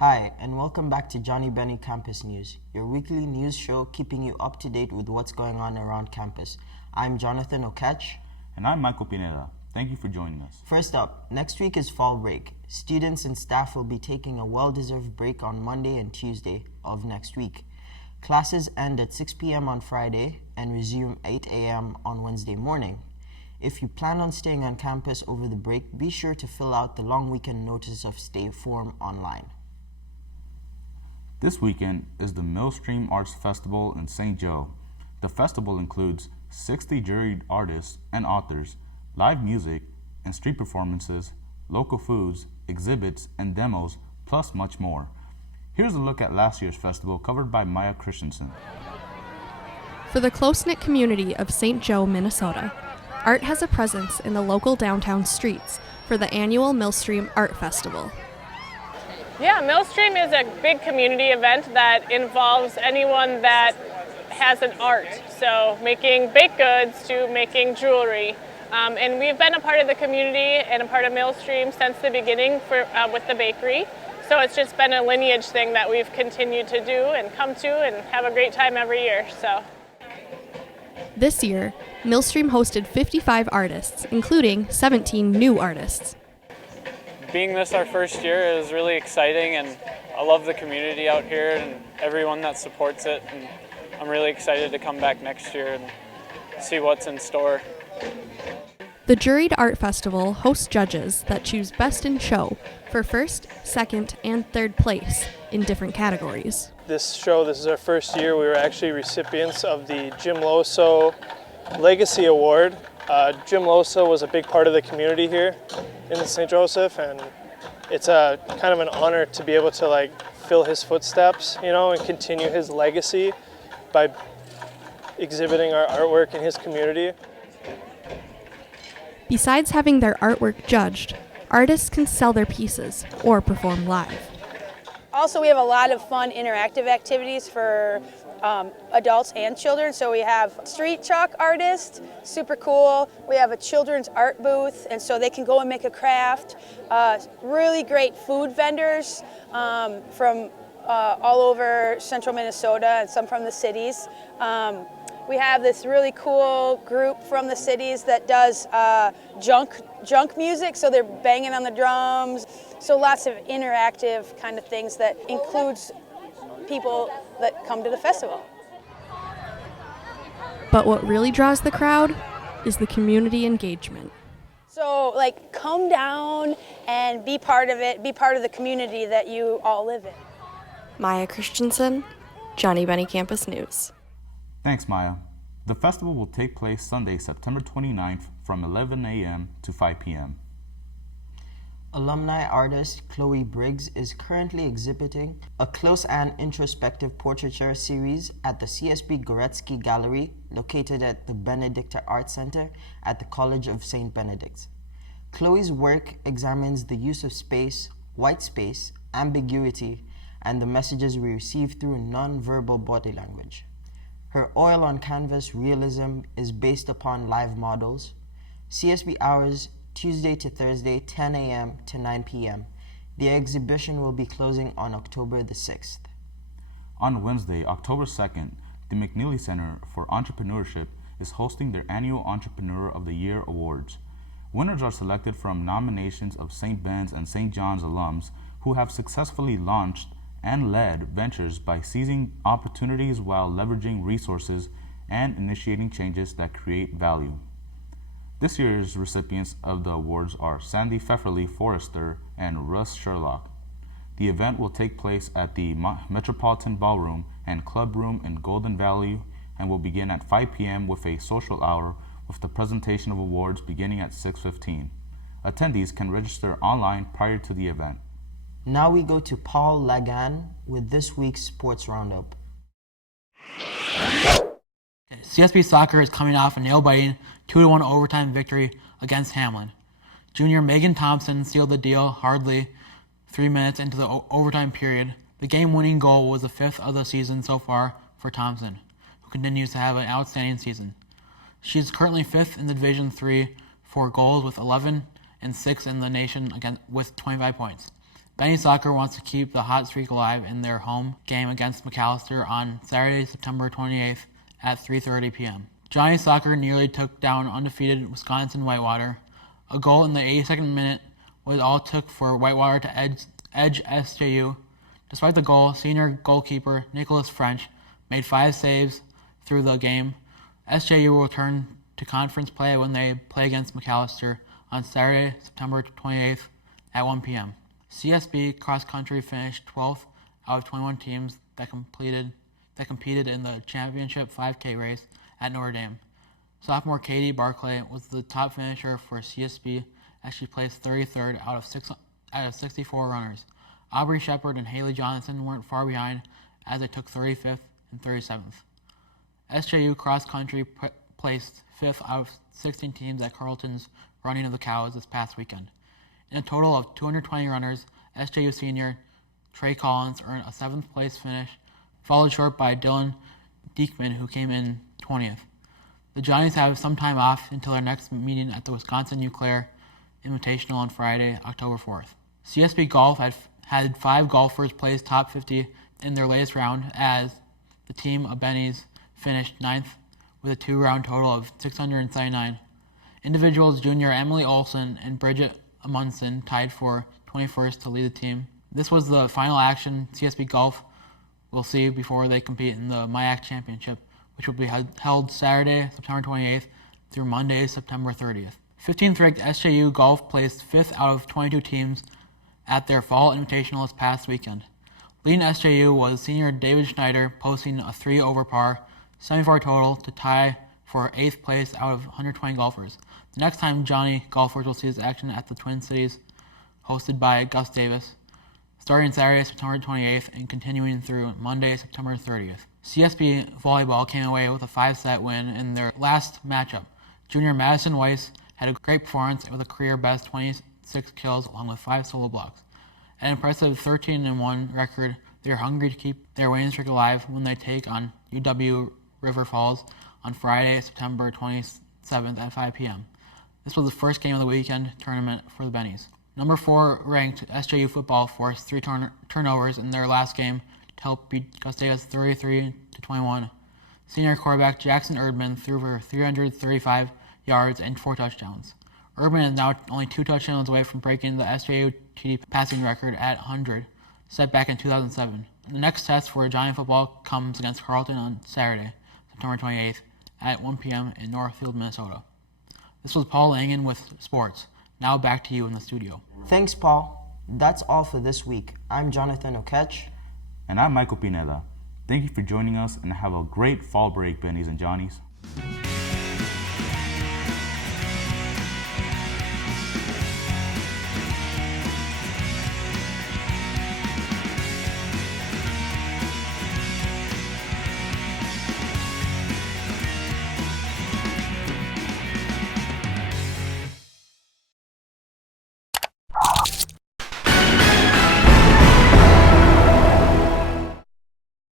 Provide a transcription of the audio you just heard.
Hi, and welcome back to Johnnie Bennie Campus News, your weekly news show keeping you up to date with what's going on around campus. I'm Jonathan Okech. And I'm Michael Pineda. Thank you for joining us. First up, next week is fall break. Students and staff will be taking a well-deserved break on Monday and Tuesday of next week. Classes end at 6 p.m. on Friday and resume 8 a.m. on Wednesday morning. If you plan on staying on campus over the break, be sure to fill out the long weekend notice of stay form online. This weekend is the Millstream Arts Festival in St. Joe. The festival includes 60 juried artists and authors, live music and street performances, local foods, exhibits, and demos, plus much more. Here's a look at last year's festival covered by Maya Christensen. For the close-knit community of St. Joe, Minnesota, art has a presence in the local downtown streets for the annual Millstream Art Festival. Yeah, Millstream is a big community event that involves anyone that has an art. So making baked goods to making jewelry. And we've been a part of the community and a part of Millstream since the beginning with the bakery. So it's just been a lineage thing that we've continued to do and come to and have a great time every year. So this year, Millstream hosted 55 artists, including 17 new artists. Being this our first year is really exciting, and I love the community out here and everyone that supports it, and I'm really excited to come back next year and see what's in store. The Juried Art Festival hosts judges that choose Best in Show for first, second, and third place in different categories. This is our first year. We were actually recipients of the Jim Loso Legacy Award. Jim Loso was a big part of the community here in St. Joseph, and it's a kind of an honor to be able to fill his footsteps, and continue his legacy by exhibiting our artwork in his community. Besides having their artwork judged, artists can sell their pieces or perform live. Also, we have a lot of fun interactive activities for adults and children. So we have street chalk artists, super cool. We have a children's art booth, and so they can go and make a craft. Really great food vendors from all over central Minnesota and some from the cities. We have this really cool group from the cities that does junk music, so they're banging on the drums. So lots of interactive kind of things that includes people that come to the festival. But what really draws the crowd is the community engagement. So come down and be part of it, be part of the community that you all live in. Maya Christensen, Johnnie Bennie Campus News. Thanks, Maya. The festival will take place Sunday, September 29th from 11 a.m. to 5 p.m. Alumni artist Chloe Briggs is currently exhibiting a close and introspective portraiture series at the CSB Goretzky Gallery, located at the Benedicta Art Center at the College of St. Benedict's. Chloe's work examines the use of space, white space, ambiguity, and the messages we receive through non-verbal body language. Her oil on canvas realism is based upon live models. CSB hours Tuesday to Thursday, 10 a.m. to 9 p.m. The exhibition will be closing on October the 6th. On Wednesday, October 2nd, the McNeely Center for Entrepreneurship is hosting their annual Entrepreneur of the Year Awards. Winners are selected from nominations of St. Ben's and St. John's alums who have successfully launched and led ventures by seizing opportunities while leveraging resources and initiating changes that create value. This year's recipients of the awards are Sandy Pfefferly Forrester and Russ Sherlock. The event will take place at the Metropolitan Ballroom and Club Room in Golden Valley and will begin at 5 p.m. with a social hour with the presentation of awards beginning at 6:15. Attendees can register online prior to the event. Now we go to Paul Lagan with this week's Sports Roundup. CSB Soccer is coming off a nail-biting 2-1 overtime victory against Hamlin. Junior Megan Thompson sealed the deal hardly 3 minutes into the overtime period. The game-winning goal was the fifth of the season so far for Thompson, who continues to have an outstanding season. She is currently fifth in the Division III for goals with 11 and sixth in the nation with 25 points. Bennie Soccer wants to keep the hot streak alive in their home game against McAllister on Saturday, September 28th at 3:30 p.m. Johnnie Soccer nearly took down undefeated Wisconsin Whitewater. A goal in the 82nd minute was all it took for Whitewater to edge SJU. Despite the goal, senior goalkeeper Nicholas French made 5 saves through the game. SJU will return to conference play when they play against McAllister on Saturday, September 28th at 1 p.m. CSB cross country finished 12th out of 21 teams that competed in the championship 5K race at Notre Dame. Sophomore Katie Barclay was the top finisher for CSB as she placed 33rd out of 64 runners. Aubrey Shepard and Haley Johnson weren't far behind as they took 35th and 37th. SJU cross country placed 5th out of 16 teams at Carleton's Running of the Cows this past weekend. In a total of 220 runners, SJU senior Trey Collins earned a 7th place finish, followed short by Dylan Diekman, who came in 20th. The Johnnies have some time off until their next meeting at the Wisconsin Eau Claire Invitational on Friday, October 4th. CSB Golf had 5 golfers place top 50 in their latest round as the team of Bennies finished 9th with a 2-round total of 679. Individuals junior Emily Olson and Bridget Amundsen tied for 21st to lead the team. This was the final action CSB Golf will see before they compete in the MIAC Championship, which will be held Saturday, September 28th through Monday, September 30th. 15th ranked SJU Golf placed 5th out of 22 teams at their Fall Invitational this past weekend. Leading SJU was senior David Schneider, posting a 3 over par, 74 total to tie for 8th place out of 120 golfers. The next time Johnnie golfers will see this action at the Twin Cities, hosted by Gus Davis, starting Saturday, September 28th and continuing through Monday, September 30th. CSB Volleyball came away with a 5-set win in their last matchup. Junior Madison Weiss had a great performance with a career-best 26 kills along with 5 solo blocks. At an impressive 13-1 record, they are hungry to keep their winning streak alive when they take on UW River Falls on Friday, September 27th at 5 p.m. This was the first game of the weekend tournament for the Bennies. Number 4 ranked SJU football forced 3 turnovers in their last game to help beat Gustavus 33-21. Senior quarterback Jackson Erdman threw for 335 yards and 4 touchdowns. Erdman is now only 2 touchdowns away from breaking the SJU TD passing record at 100, set back in 2007. The next test for Johnnie football comes against Carleton on Saturday, September 28th at 1 p.m. in Northfield, Minnesota. This was Paul Langen with sports. Now back to you in the studio. Thanks, Paul. That's all for this week. I'm Jonathan Okech. And I'm Michael Pineda. Thank you for joining us and have a great fall break, Bennies and Johnnies.